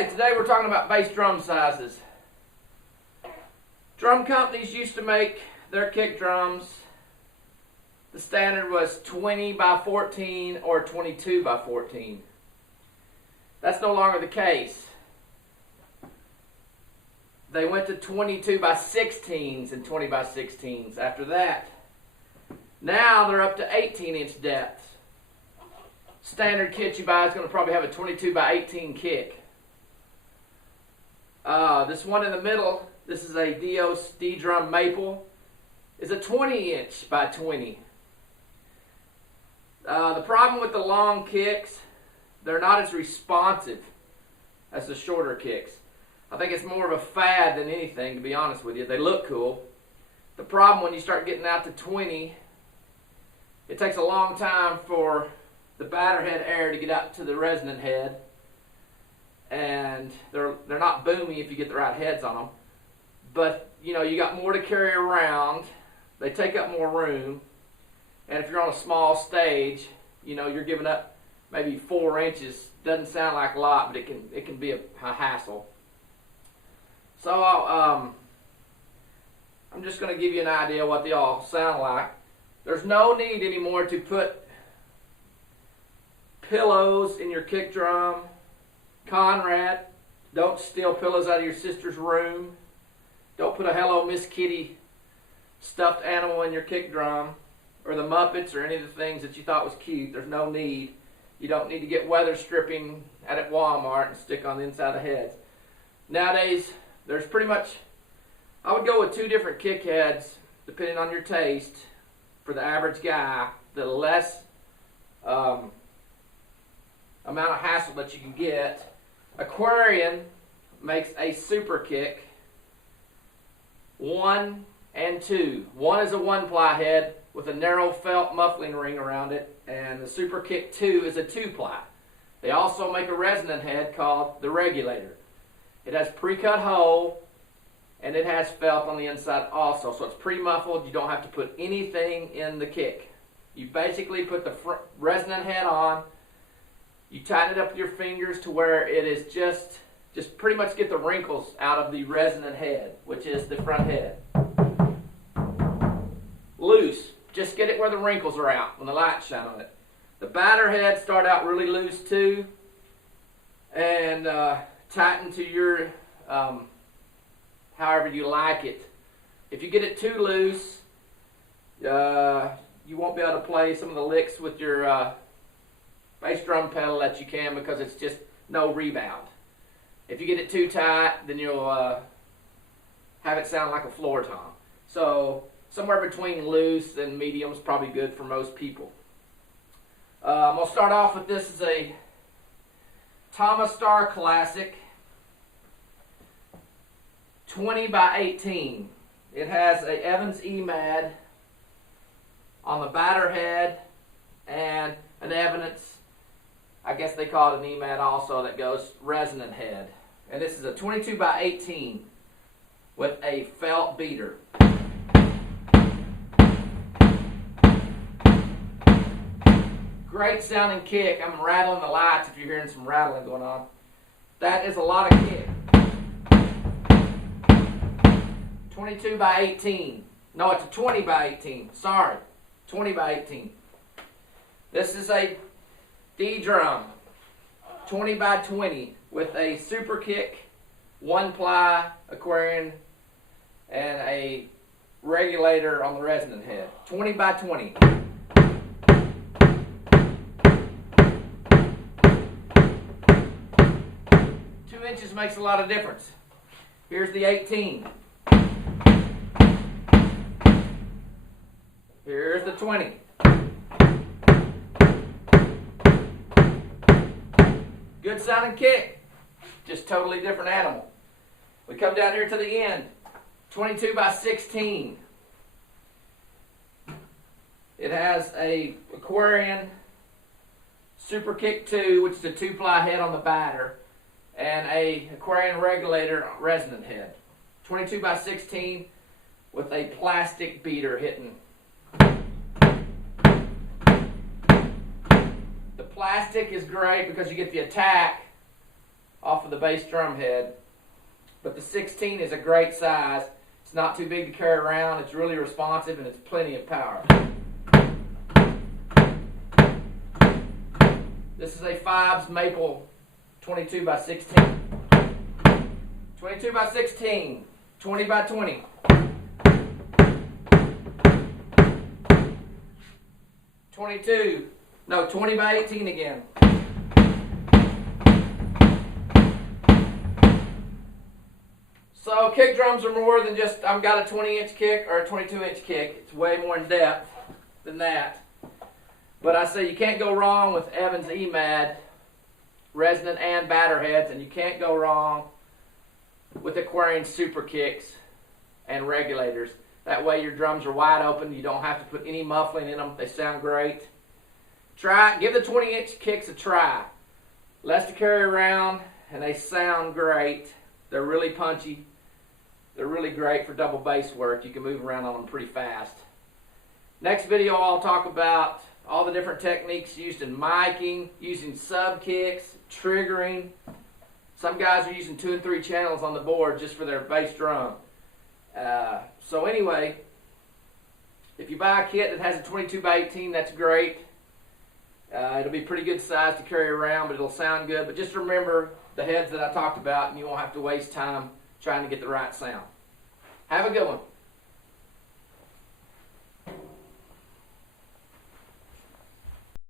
Okay, today we're talking about bass drum sizes. Drum companies used to make their kick drums. The standard was 20 by 14 or 22 by 14. That's no longer the case. They went to 22 by 16s and 20 by 16s after that. Now they're up to 18-inch depths. Standard kit you buy is going to probably have a 22 by 18 kick. This one in the middle, this is a Dios D-Drum Maple, is a 20-inch by 20. The problem with the long kicks, they're not as responsive as the shorter kicks. I think it's more of a fad than anything, to be honest with you. They look cool. The problem when you start getting out to 20, it takes a long time for the batter head air to get out to the resonant head, and they're not boomy if you get the right heads on them. But you know, you got more to carry around. They take up more room, and if you're on a small stage, you know, you're giving up maybe 4 inches. Doesn't sound like a lot, but it can be a hassle. So I'm just going to give you an idea of what they all sound like. There's no need anymore to put pillows in your kick drum. Conrad, don't steal pillows out of your sister's room. Don't put a Hello Miss Kitty stuffed animal in your kick drum, or the Muppets, or any of the things that you thought was cute. There's no need. You don't need to get weather stripping at Walmart and stick on the inside of the heads. Nowadays, there's pretty much, I would go with 2 different kick heads, depending on your taste. For the average guy, the less amount of hassle that you can get. Aquarian makes a Superkick 1 and 2. One is a 1-ply head with a narrow felt muffling ring around it, and the Superkick 2 is a 2-ply. They also make a resonant head called the Regulator. It has pre-cut hole, and it has felt on the inside also, so it's pre-muffled. You don't have to put anything in the kick. You basically put the resonant head on. You tighten it up with your fingers to where it is just pretty much get the wrinkles out of the resonant head, which is the front head. Loose. Just get it where the wrinkles are out when the lights shine on it. The batter heads start out really loose too, and tighten to your however you like it. If you get it too loose, you won't be able to play some of the licks with your bass drum pedal that you can, because it's just no rebound. If you get it too tight, then you'll have it sound like a floor tom. So somewhere between loose and medium is probably good for most people. I'm going to start off with this is a Tama Starclassic 20 by 18. It has a Evans Emad on the batter head and an Evans, I guess they call it an Emad also, that goes resonant head. And this is a 22 by 18 with a felt beater. Great sounding kick. I'm rattling the lights if you're hearing some rattling going on. That is a lot of kick. 22 by 18. No, it's a 20 by 18. Sorry. 20 by 18. This is a D-Drum 20 by 20 with a Superkick 1-ply Aquarian and a Regulator on the resonant head. 20 by 20. 2 inches makes a lot of difference. Here's the 18. Here's the 20. Good sounding kick. Just totally different animal. We come down here to the end. 22 by 16. It has a Aquarian Superkick 2, which is a 2-ply head on the batter, and a Aquarian Regulator resonant head. 22 by 16 with a plastic beater hitting. The plastic is great because you get the attack off of the bass drum head. But the 16 is a great size. It's not too big to carry around. It's really responsive and it's plenty of power. This is a Fibes maple 22 by 16. 22 by 16, 20 by 20. 22, no, 20 by 18 again. So kick drums are more than just, I've got a 20-inch kick or a 22-inch kick. It's way more in depth than that. But I say you can't go wrong with Evans Emad, resonant and batter heads, and you can't go wrong with Aquarian Superkicks and Regulators. That way your drums are wide open. You don't have to put any muffling in them. They sound great. Try it. Give the 20-inch kicks a try. Less to carry around, and they sound great. They're really punchy. They're really great for double bass work. You can move around on them pretty fast. Next video I'll talk about all the different techniques used in miking, using sub kicks, triggering. Some guys are using 2 and 3 channels on the board just for their bass drum. So anyway, if you buy a kit that has a 22 by 18, that's great. It'll be pretty good size to carry around, but it'll sound good. But just remember the heads that I talked about, and you won't have to waste time trying to get the right sound. Have a good one.